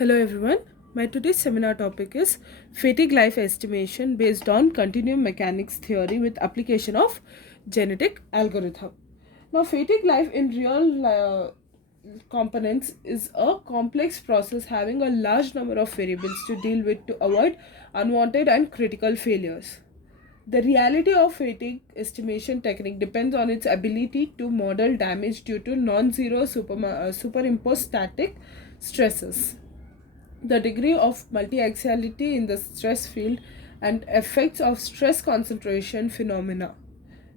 Hello everyone. My today's seminar topic is fatigue life estimation based on continuum mechanics theory with application of genetic algorithm. Now fatigue life in real components is a complex process having a large number of variables to deal with to avoid unwanted and critical failures. The reality of fatigue estimation technique depends on its ability to model damage due to non-zero superimposed static stresses, the degree of multiaxiality in the stress field, and effects of stress concentration phenomena.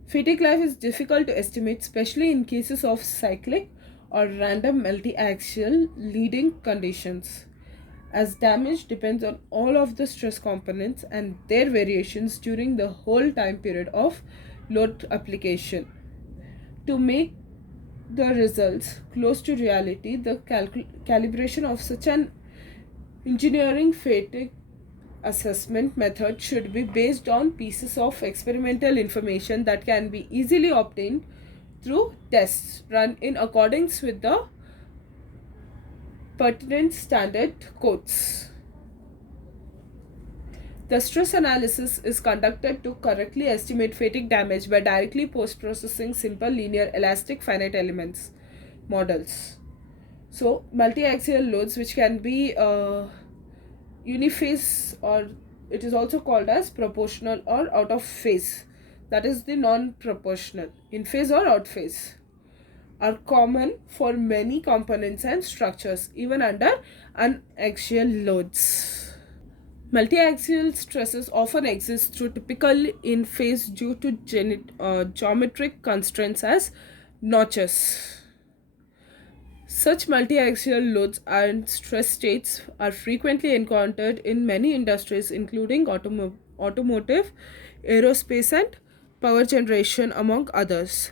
Fatigue life is difficult to estimate, especially in cases of cyclic or random multiaxial leading conditions, as damage depends on all of the stress components and their variations during the whole time period of load application. To make the results close to reality, the calibration of such an engineering fatigue assessment method should be based on pieces of experimental information that can be easily obtained through tests run in accordance with the pertinent standard codes. The stress analysis is conducted to correctly estimate fatigue damage by directly post-processing simple linear elastic finite elements models. So multi-axial loads, which can be uniphase, or it is also called as proportional or out of phase, that is the non-proportional, in phase or out phase, are common for many components and structures even under unaxial loads. Multi-axial stresses often exist through typical in phase due to geometric constraints as notches. Such multi-axial loads and stress states are frequently encountered in many industries, including automotive, aerospace, and power generation, among others.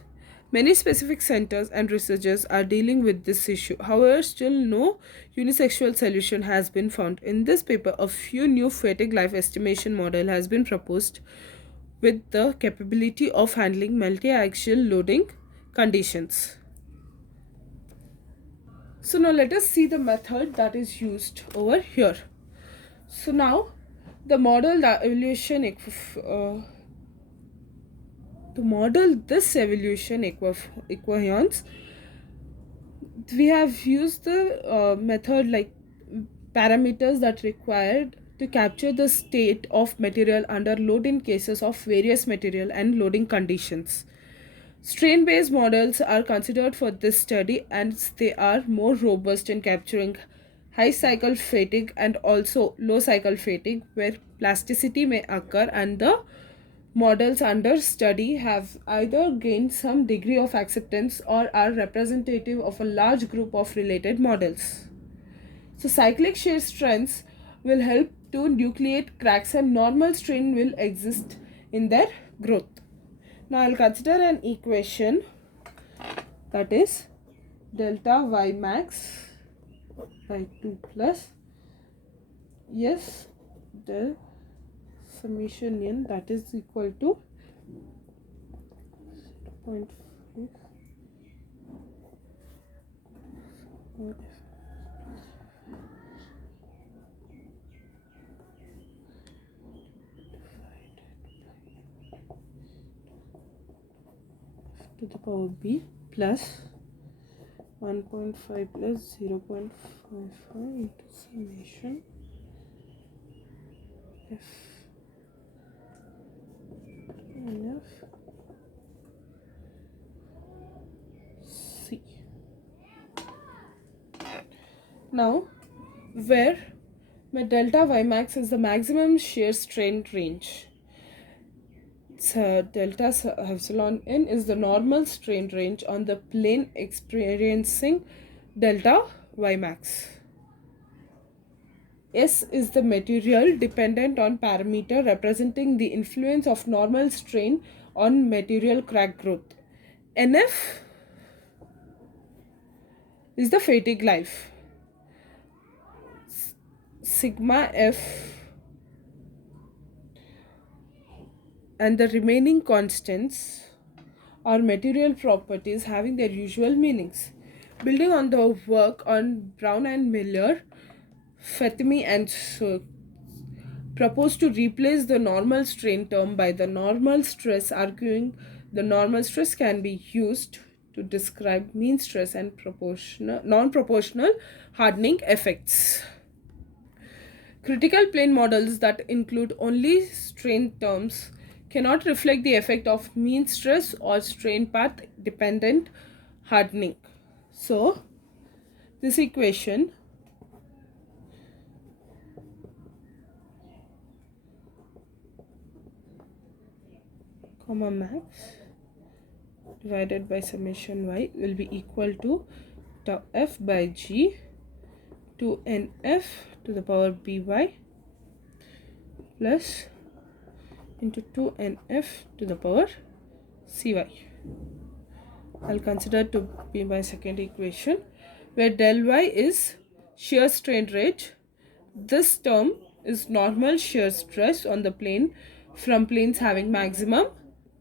Many specific centers and researchers are dealing with this issue. However, still no unisexual solution has been found. In this paper, a few new fatigue life estimation model has been proposed with the capability of handling multi-axial loading conditions. So now let us see the method that is used over here. So now the model the evolution to model this evolution equations, we have used the method like parameters that required to capture the state of material under load in cases of various material and loading conditions. Strain-based models are considered for this study, and they are more robust in capturing high cycle fatigue and also low cycle fatigue, where plasticity may occur, and the models under study have either gained some degree of acceptance or are representative of a large group of related models. So cyclic shear strengths will help to nucleate cracks, and normal strain will exist in their growth. Now I'll consider an equation, that is delta y max by 2 plus yes the summation n, that is equal to 0.5 to the power b plus 1.5 plus 0.55 into summation f and f c. Now where my delta y max is the maximum shear strain range, delta epsilon n is the normal strain range on the plane experiencing delta y max. S is the material dependent on parameter representing the influence of normal strain on material crack growth. NF is the fatigue life. Sigma F and the remaining constants are material properties having their usual meanings. Building on the work on Brown and Miller, Fatemi and proposed to replace the normal strain term by the normal stress, arguing the normal stress can be used to describe mean stress and non-proportional hardening effects. Critical plane models that include only strain terms cannot reflect the effect of mean stress or strain path dependent hardening. So, this equation comma max divided by summation y will be equal to tau f by g to nf to the power by plus into 2nf to the power cy. I'll consider to be my second equation, where del y is shear strain rate. This term is normal shear stress on the plane from planes having maximum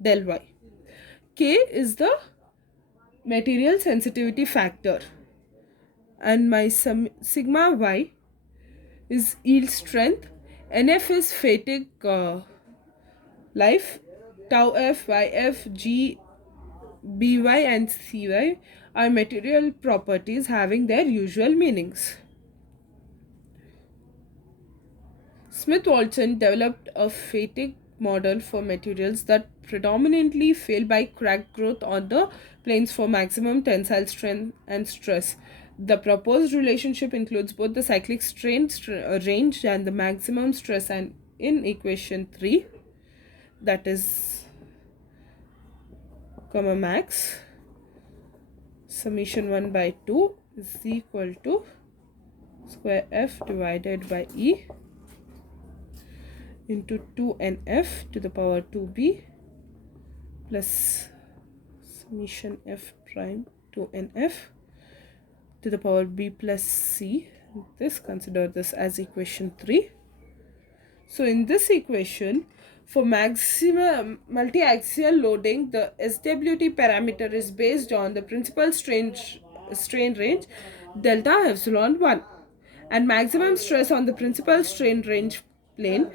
del y. K is the material sensitivity factor, and my sigma y is yield strength. NF is fatigue life. Tau f, yf, g, by and cy are material properties having their usual meanings. Smith-Watson developed a fatigue model for materials that predominantly fail by crack growth on the planes for maximum tensile strength and stress. The proposed relationship includes both the cyclic strain range and the maximum stress, and in equation 3, that is comma max, summation 1 by 2 is equal to square f divided by e into 2nf to the power 2b plus summation f prime 2nf to the power b plus c. Consider this as equation 3. So in this equation, for maximum multi-axial loading, the SWT parameter is based on the principal strain range delta epsilon 1, and maximum stress on the principal strain range plane,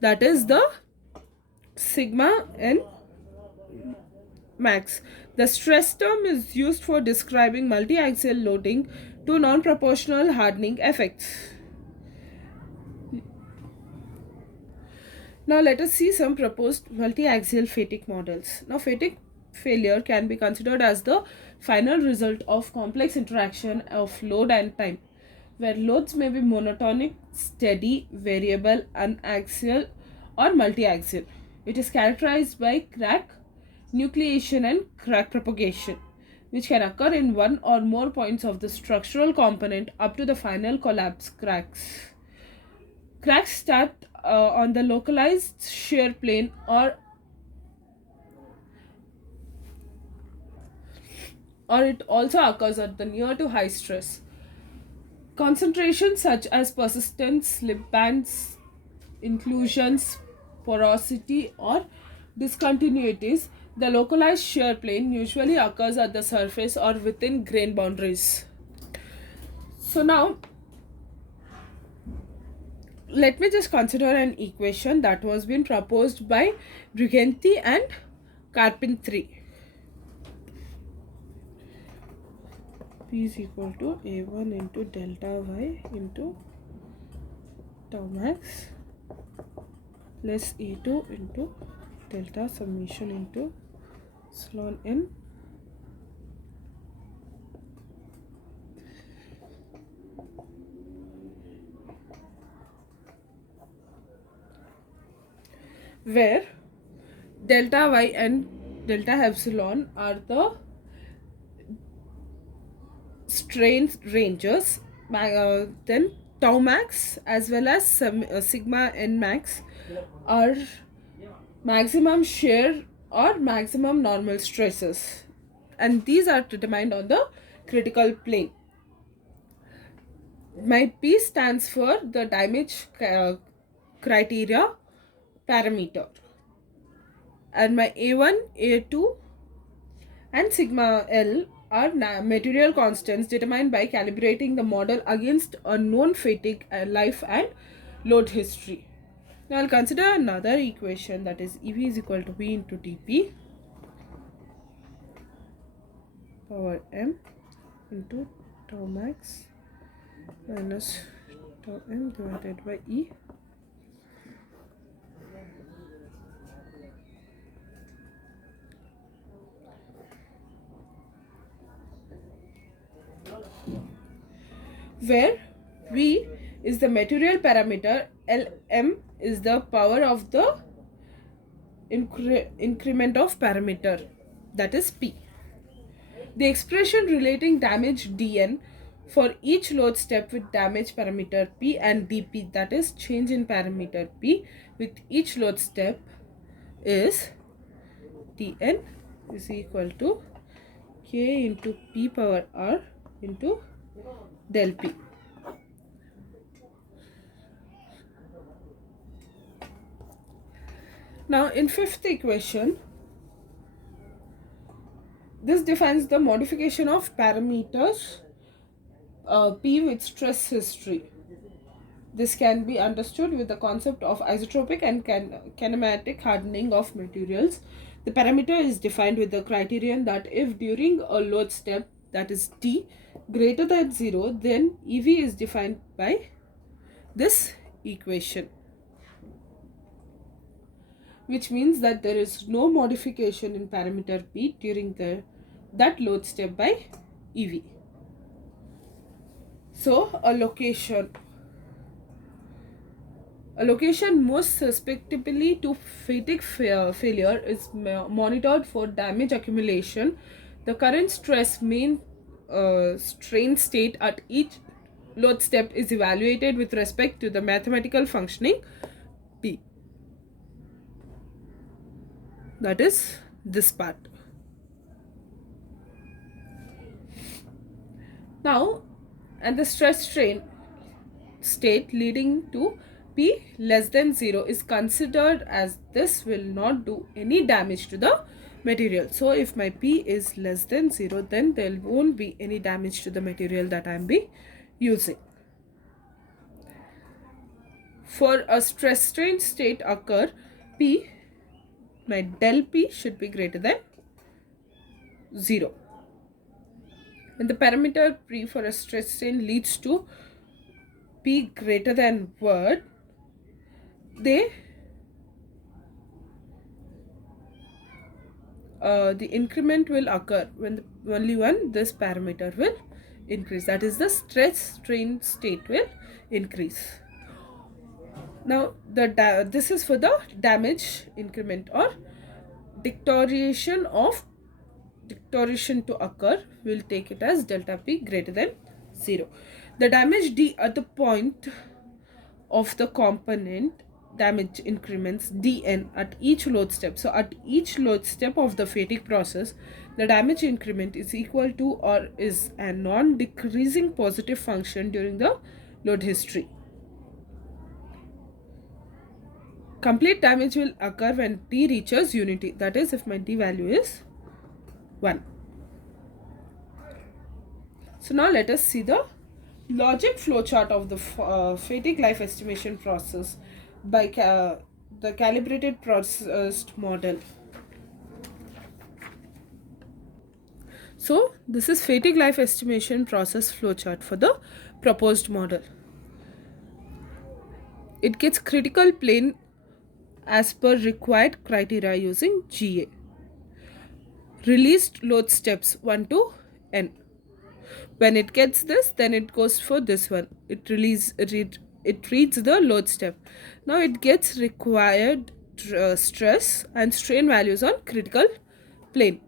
that is the sigma n max. The stress term is used for describing multi-axial loading to non-proportional hardening effects. Now let us see some proposed multi-axial fatigue models. Now fatigue failure can be considered as the final result of complex interaction of load and time, where loads may be monotonic, steady, variable, unaxial, or multi-axial. It is characterized by crack nucleation and crack propagation, which can occur in one or more points of the structural component up to the final collapse cracks. Cracks start on the localized shear plane, or it also occurs at the near to high stress concentrations such as persistence, slip bands, inclusions, porosity, or discontinuities. The localized shear plane usually occurs at the surface or within grain boundaries. So now let me just consider an equation that was been proposed by Briganti and Carpentry. P is equal to A1 into delta y into tau max plus A2 into delta summation into epsilon n where delta y and delta epsilon are the strain ranges, then tau max as well as sigma n max are maximum shear or maximum normal stresses, and these are determined on the critical plane. My P stands for the damage criteria parameter, and my A1, A2 and sigma L are material constants determined by calibrating the model against a known fatigue, life and load history. Now I'll consider another equation, that is EV is equal to V into dP power m into tau max minus tau m divided by E. Where V is the material parameter, Lm is the power of the increment of parameter, that is P. The expression relating damage dn for each load step with damage parameter P and dP, that is change in parameter P with each load step, is dn is equal to K into P power R into del P. Now in fifth equation, this defines the modification of parameters P with stress history. This can be understood with the concept of isotropic and kinematic hardening of materials. The parameter is defined with the criterion that if during a load step, that is T, greater than 0, then EV is defined by this equation, which means that there is no modification in parameter P during that load step by EV. So a location most susceptible to fatigue failure is monitored for damage accumulation. The current stress main strain state at each load step is evaluated with respect to the mathematical functioning P. That is this part. Now, and the stress strain state leading to P less than 0 is considered as this will not do any damage to the material. So if my P is less than 0, then there won't be any damage to the material that I am using. For a stress strain state occur, P, my del P should be greater than 0. When the parameter P for a stress strain leads to P greater than 1, the increment will occur when only when this parameter will increase, that is the stress strain state will increase. Now this is for the damage increment or deterioration to occur, we'll take it as delta P greater than 0. The damage D at the point of the component damage increments dn at each load step. So at each load step of the fatigue process, the damage increment is equal to or is a non-decreasing positive function during the load history. Complete damage will occur when T reaches unity, that is if my D value is 1. So now let us see the logic flowchart of the fatigue life estimation process by the calibrated processed model. So this is fatigue life estimation process flowchart for the proposed model. It gets critical plane as per required criteria using GA. Released load steps 1 to N. When it gets this, then it goes for this one. It reads the load step. Now it gets required stress and strain values on critical plane.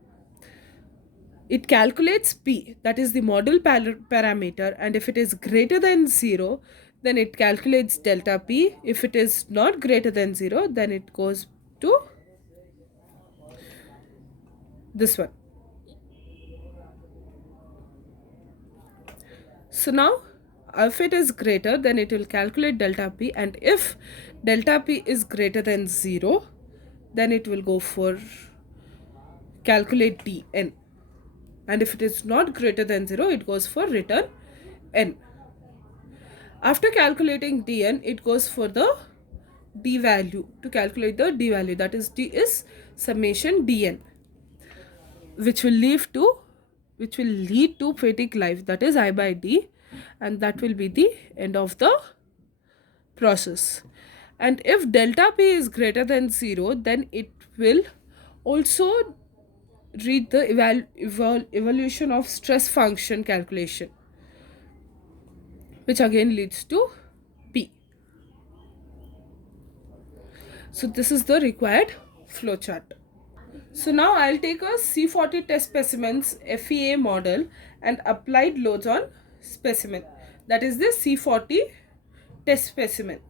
It calculates P, that is the model parameter, and if it is greater than 0, then it calculates delta P. If it is not greater than 0, then it goes to this one. So now if it is greater, then it will calculate delta P, and if delta P is greater than 0, then it will go for calculate dn. and if it is not greater than 0, it goes for return n. After calculating dn, it goes for the d value. To calculate the d value, that is d is summation dn, which will lead to fatigue life, that is I by d, and that will be the end of the process. And if delta p is greater than 0, then it will also read the evolution of stress function calculation, which again leads to p. So this is the required flowchart. So now I'll take a C40 test specimens FEA model and applied loads on specimen, that is the C40 test specimen.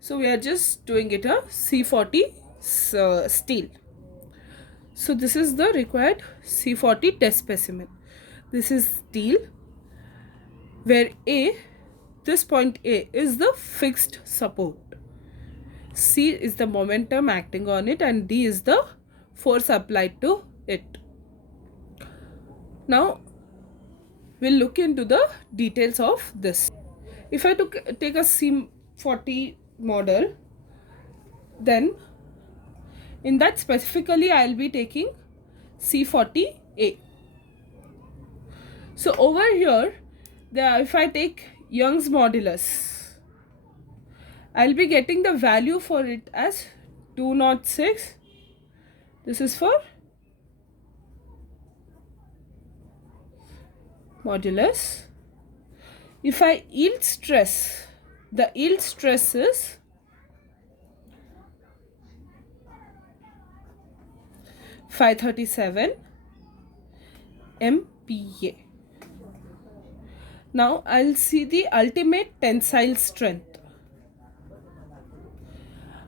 So we are just doing it a C40 steel. So this is the required C40 test specimen. This is steel, where this point A is the fixed support, C is the momentum acting on it, and D is the force applied to it. Now we'll look into the details of this. If I take a C40 model, then in that specifically I'll be taking C40A. So over here, if I take Young's modulus, I'll be getting the value for it as 206. This is for modulus. If I yield stress, the yield stress is 537 MPa. Now I'll see the ultimate tensile strength.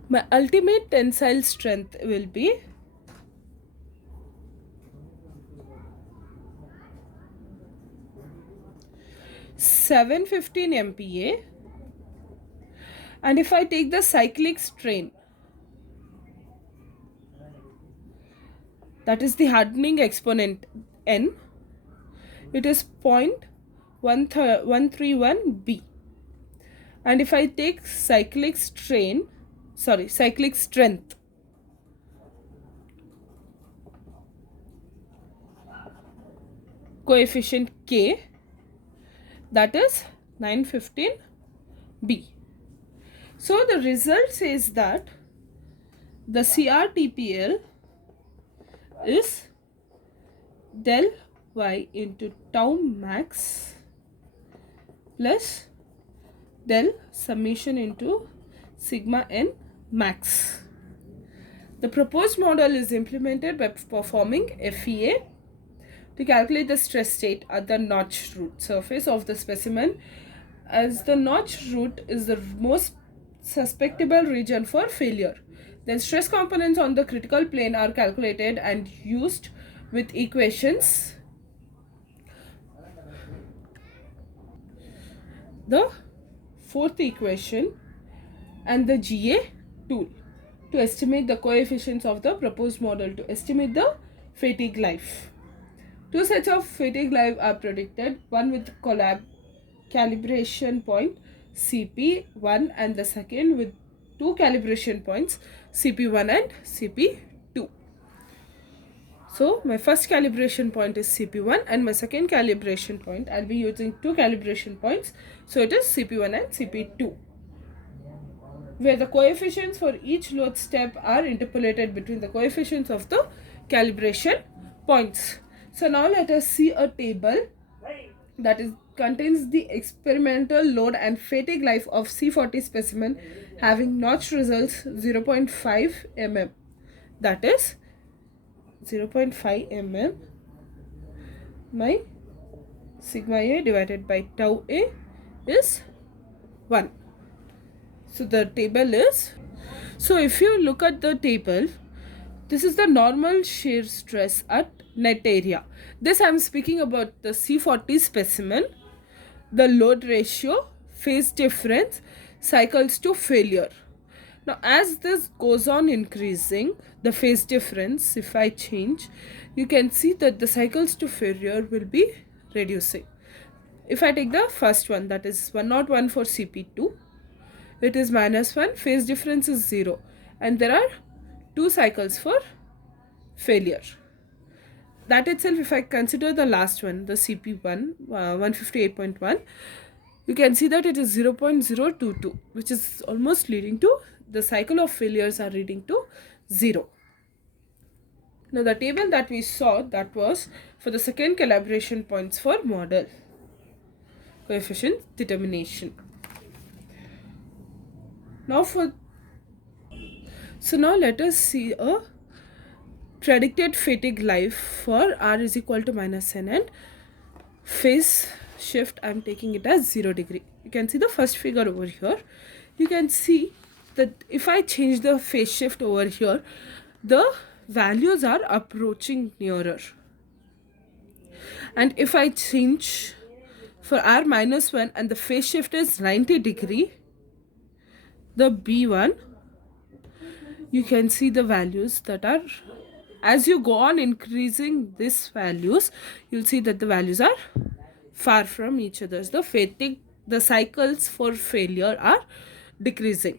My ultimate tensile strength will be 715 MPa, and if I take the cyclic strain, that is the hardening exponent n, it is 0.131 B, and if I take cyclic strength coefficient K, that is 915 B. So the result says that the CRTPL is del y into tau max plus del summation into sigma n max. The proposed model is implemented by performing FEA to calculate the stress state at the notch root surface of the specimen, as the notch root is the most susceptible region for failure. Then stress components on the critical plane are calculated and used with equations. The fourth equation and the GA tool to estimate the coefficients of the proposed model to estimate the fatigue life. Two sets of fatigue life are predicted, one with calibration point CP1 and the second with two calibration points CP1 and CP2. So my first calibration point is CP1 and my second calibration point, I'll be using two calibration points, so it is CP1 and CP2, where the coefficients for each load step are interpolated between the coefficients of the calibration points. So now let us see a table that contains the experimental load and fatigue life of C40 specimen having notch results 0.5 mm. That is 0.5 mm. My sigma A divided by tau A is 1. So the table is, so if you look at the table, this is the normal shear stress at net area. This I am speaking about the C40 specimen, the load ratio, phase difference, cycles to failure. Now, as this goes on increasing, the phase difference, if I change, you can see that the cycles to failure will be reducing. If I take the first one, that is 101 for CP2, it is -1, phase difference is 0, and there are 2 cycles for failure. That itself, if I consider the last one, the CP1, 158.1, you can see that it is 0.022, which is almost leading to, the cycle of failures are leading to 0. Now the table that we saw, that was for the second calibration points for model coefficient determination. Now now let us see a predicted fatigue life for r is equal to -n, and phase shift I'm taking it as 0 degree. You can see the first figure over here. You can see that if I change the phase shift over here, the values are approaching nearer. And if I change for r -1 and the phase shift is 90 degree, the B1, you can see the values that are, as you go on increasing these values, you'll see that the values are far from each other. The fatigue, the cycles for failure are decreasing.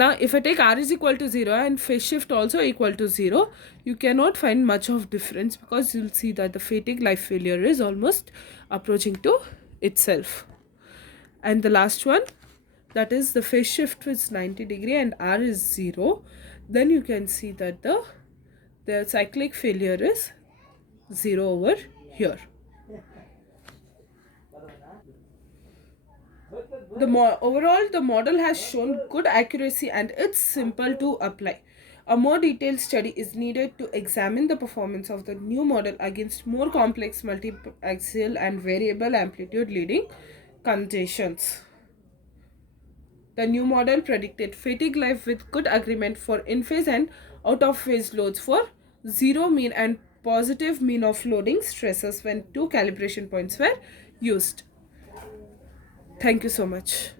Now if I take r is equal to 0 and phase shift also equal to 0, you cannot find much of difference, because you'll see that the fatigue life failure is almost approaching to itself. And the last one, that is the phase shift is 90 degree and r is 0, then you can see that the cyclic failure is 0 over here. Overall, the model has shown good accuracy and it's simple to apply. A more detailed study is needed to examine the performance of the new model against more complex multi-axial and variable amplitude leading conditions. The new model predicted fatigue life with good agreement for in-phase and out-of-phase loads for zero mean and positive mean of loading stresses when 2 calibration points were used. Thank you so much.